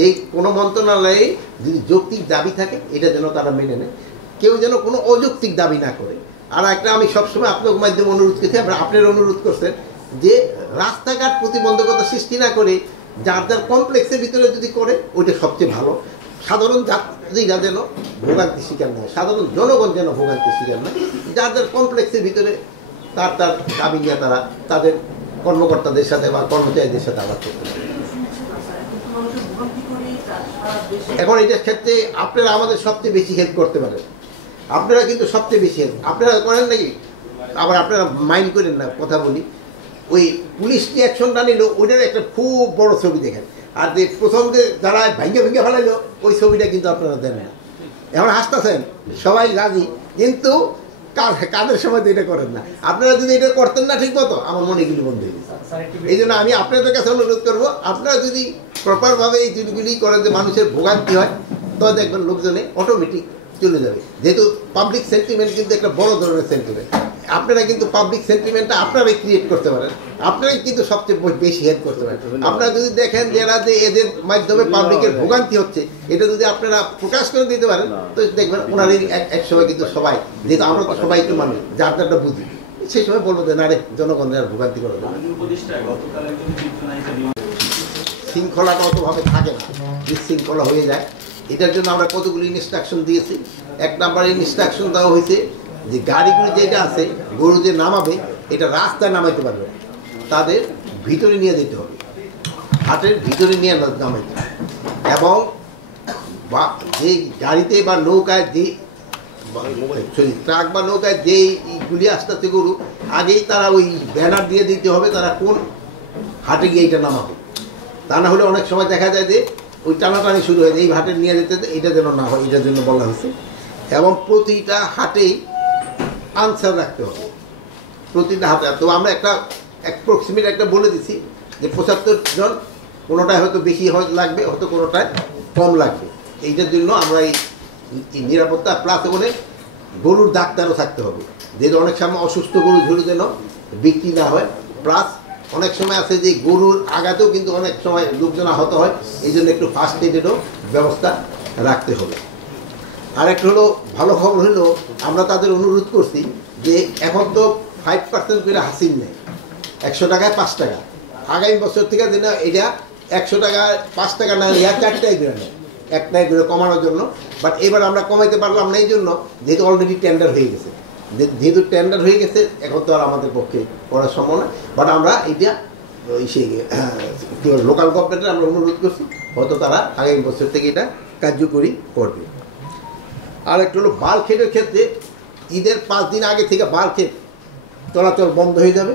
যে কোনো মন্ত্রণালয়ে যদি যৌক্তিক দাবি থাকে এটা যেন তারা মেনে নেয়, কেউ যেন কোনো অযৌক্তিক দাবি না করে। আর একটা আমি সবসময় আপনার মাধ্যমে অনুরোধ করছি, আপনার অনুরোধ করছেন যে রাস্তাঘাট প্রতিবন্ধকতা সৃষ্টি না করে যার যার কমপ্লেক্সের ভিতরে যদি করে ওইটা সবচেয়ে ভালো। সাধারণ যাত্রীরা যেন ভোগান্তি শিকার নয়, সাধারণ জনগণ যেন ভোগান্তি শিকার নয়, যার যার কমপ্লেক্সের ভিতরে তার তার দাবি নিয়ে তারা তাদের কর্মকর্তাদের সাথে বা কর্মচারীদের সাথে আলাপ করতে পারে। এখন এটার ক্ষেত্রে আপনারা আমাদের সবচেয়ে বেশি হেল্প করতে পারেন, আপনারা কিন্তু সবচেয়ে বেশি হেল্প আপনারা করেন নাকি? আবার আপনারা মাইন্ড করেন না, কথা বলি, ওই পুলিশ যে অ্যাকশনটা নিল ওইটার একটা খুব বড় ছবি দেখেন, আর যে প্রথম যে যারা ভাঙ্গে ভেঙে ফেলাইলো ওই ছবিটা কিন্তু আপনারা দেন না। এখন হাসতেছেন সবাই রাজি, কিন্তু কাদের সময় তো এটা করেন না। আপনারা যদি এটা করতেন না ঠিক মতো আমার মনে এগুলি বন্ধ হয়ে গেছে। এই জন্য আমি আপনাদের কাছে অনুরোধ করবো, আপনারা যদি প্রপারভাবে এই জিনিসগুলি করেন যে মানুষের ভোগান্তি হয়, তবে দেখবেন লোকজনে অটোমেটিক চলে যাবে। যেহেতু পাবলিক সেন্টিমেন্ট কিন্তু একটা বড় ধরনের সেন্টিমেন্ট, আপনারা কিন্তু পাবলিক সেন্টিমেন্টটা আপনারাই ক্রিয়েট করতে পারেন, আপনারাই কিন্তু সবচেয়ে বেশি হেল্প করতে পারেন। আপনারা যদি দেখেন যারা যে এদের মাধ্যমে পাবলিকের ভোগান্তি হচ্ছে এটা যদি আপনারা প্রকাশ করে দিতে পারেন, তো দেখবেন ওনারই এক সময় কিন্তু সবাই, যেহেতু আমরা তো সবাই তো মানুষ, যার যারটা বুঝি, সেই সময় বলবো যে না রে জনগণের আর ভোগান্তি করে দেবে। শৃঙ্খলাটা অতভাবে থাকে না, বিশৃঙ্খলা হয়ে যায়। এটার জন্য আমরা কতগুলি ইনস্ট্রাকশন দিয়েছি। 1 নাম্বার ইনস্ট্রাকশন দেওয়া হয়েছে যে গাড়িগুলি যেটা আছে গরু যে নামাবে এটা রাস্তায় নামাইতে পারবে, তাদের ভিতরে নিয়ে যেতে হবে, হাটের ভিতরে নিয়ে নামাইতে হবে। এবং বা যে গাড়িতে বা নৌকায় যে ট্রাক বা নৌকায় যেগুলি আসতেছে গরু, আগেই তারা ওই ব্যানার দিয়ে দিতে হবে তারা কোন হাটে গিয়ে এটা নামাবে। তা না হলে অনেক সময় দেখা যায় যে ওই টানাটানি শুরু হয়ে যায়, এই হাটের নিয়ে যেতে এটা যেন না হয়, এটার জন্য বলা হয়েছে। এবং প্রতিটা হাটেই আনসার রাখতে হবে, প্রতিটা হাটে। তো আমরা একটা অ্যাপ্রক্সিমেট একটা বলে দিছি যে 75 জন, কোনোটায় হয়তো বেশি লাগবে, হয়তো কোনোটায় কম লাগবে। এইটার জন্য আমরা এই নিরাপত্তা প্লাস বলে গরুর ডাক্তারও থাকতে হবে, যেহেতু অনেক সময় অসুস্থ গরু ঝুলে যেন বিক্রি না হয়। প্লাস অনেক সময় আছে যে গরুর আঘাতেও কিন্তু অনেক সময় লোকজন আহত হয়, এই জন্য একটু ফার্স্ট এডেরও ব্যবস্থা রাখতে হবে। আর একটা হলো ভালো খবর হলো, আমরা তাদের অনুরোধ করছি যে এখন তো 5% করে হাসিল নেয়, 100 টাকায় 5 টাকা। আগামী বছর থেকে যেন এটা 100 টাকায় 5 টাকা না, 4টাই করে নেয়, 1টাই করে কমানোর জন্য। বাট এবার আমরা কমাইতে পারলাম না, এই জন্য যেহেতু অলরেডি টেন্ডার হয়ে গেছে, যেহেতু টেন্ডার হয়ে গেছে এখন তো আর আমাদের পক্ষে করার সম্ভব না। বাট আমরা এইটা সেই লোকাল গভর্নমেন্টের আমরা অনুরোধ করছি, হয়তো তারা আগামী বছর থেকে এটা কার্যকরী করবে। আর একটা হলো বাল্কহেডের ক্ষেত্রে ঈদের 5 দিন আগে থেকে বাল্কহেড চলাচল বন্ধ হয়ে যাবে,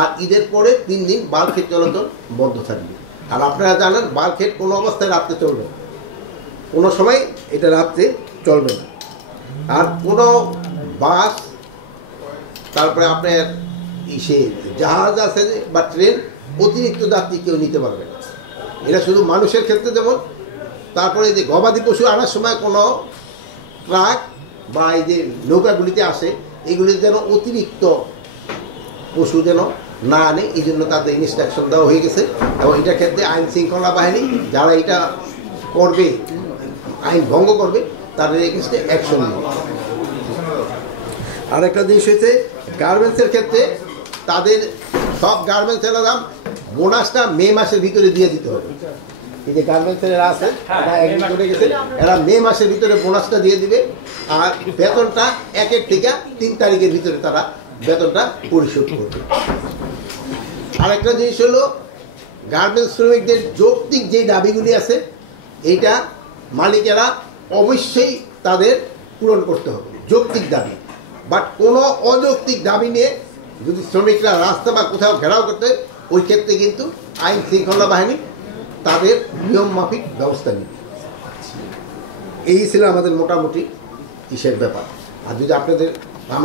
আর ঈদের পরে 3 দিন বাল্কহেড চলাচল বন্ধ থাকবে। আর আপনারা জানেন বাল্কহেড কোনো অবস্থায় রাত্রে চলবে না, কোনো সময় এটা রাত্রে চলবে না। আর কোনো বাস, তারপরে আপনার সে জাহাজ আছে বা ট্রেন, অতিরিক্ত যাত্রী কেউ নিতে পারবে না। এটা শুধু মানুষের ক্ষেত্রে যেমন, তারপরে যে গবাদি পশু আনার সময় কোনো ট্রাক বা এই যে নৌকাগুলিতে আসে, এগুলির যেন অতিরিক্ত পশু যেন না আনে, এই জন্য তাদের ইনস্ট্রাকশন দেওয়া হয়ে গেছে। এবং এটার ক্ষেত্রে আইন শৃঙ্খলা বাহিনী যারা এটা করবে, আইন ভঙ্গ করবে, তাদের এগেইনস্টে অ্যাকশন নেবে। আর একটা জিনিস হয়েছে গার্মেন্টসের ক্ষেত্রে, তাদের সব গার্মেন্টসের দাম বোনাসটা মে মাসের ভিতরে দিয়ে দিতে হবে। এই যে গার্মেন্টসের এরা আছে, এরা গেছে, এরা মে মাসের ভিতরে বোনাসটা দিয়ে দিবে। আর বেতনটা 1 থেকে 3 তারিখের ভিতরে তারা বেতনটা পরিশোধ করবে। আরেকটা জিনিস হলো গার্মেন্টস শ্রমিকদের যৌক্তিক যে দাবিগুলি আছে, এইটা মালিকেরা অবশ্যই তাদের পূরণ করতে হবে, যৌক্তিক দাবি। বাট কোনো অযৌক্তিক দাবি নিয়ে যদি শ্রমিকরা রাস্তা বা কোথাও ঘেরাও করতে, ওই ক্ষেত্রে কিন্তু আইন শৃঙ্খলা বাহিনী তাদের নিয়ম মাফিক ব্যবস্থা নেবে। এই ছিল আমাদের মোটামুটি কিসের ব্যাপার। আর যদি আপনাদের আমার